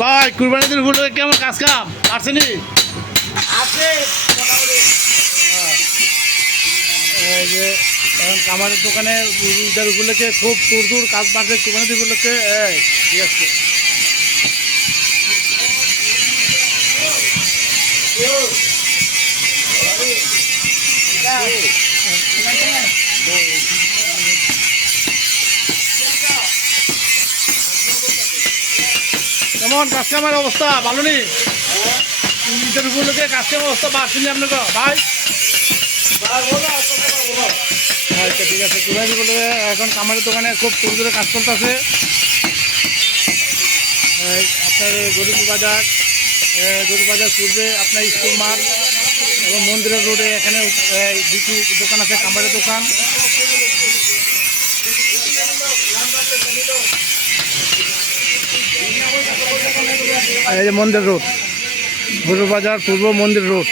ভাই কুরবানি দিন উপলক্ষে কেমন কাজ কাম? পারছেনি আছে, মোটামুটি। এই যে দোকানে উপলক্ষে খুব দূর দূর কাজ বাড়ছে কুরবানি দিন উপলক্ষে এই, ঠিক আছে। কেমন কাজ কামের অবস্থা? ভালো নি ঈদের উপলক্ষে কাজ কামের অবস্থা বাড়ছেনি আপনাকে ভাই? আচ্ছা ঠিক আছে কুরবানি বলে এখন কামারের দোকানে খুব দূর দূরে কাজ চলতেছে। আপনার গরিব বাজার এ, গরিব বাজার পূর্বে আপনার স্কুল মাঠ এবং মন্দিরের রোডে এখানে দুটি দোকান আছে কামারের দোকান। এই মন্দির রোড গরুর বাজার পূর্ব মন্দির রোড।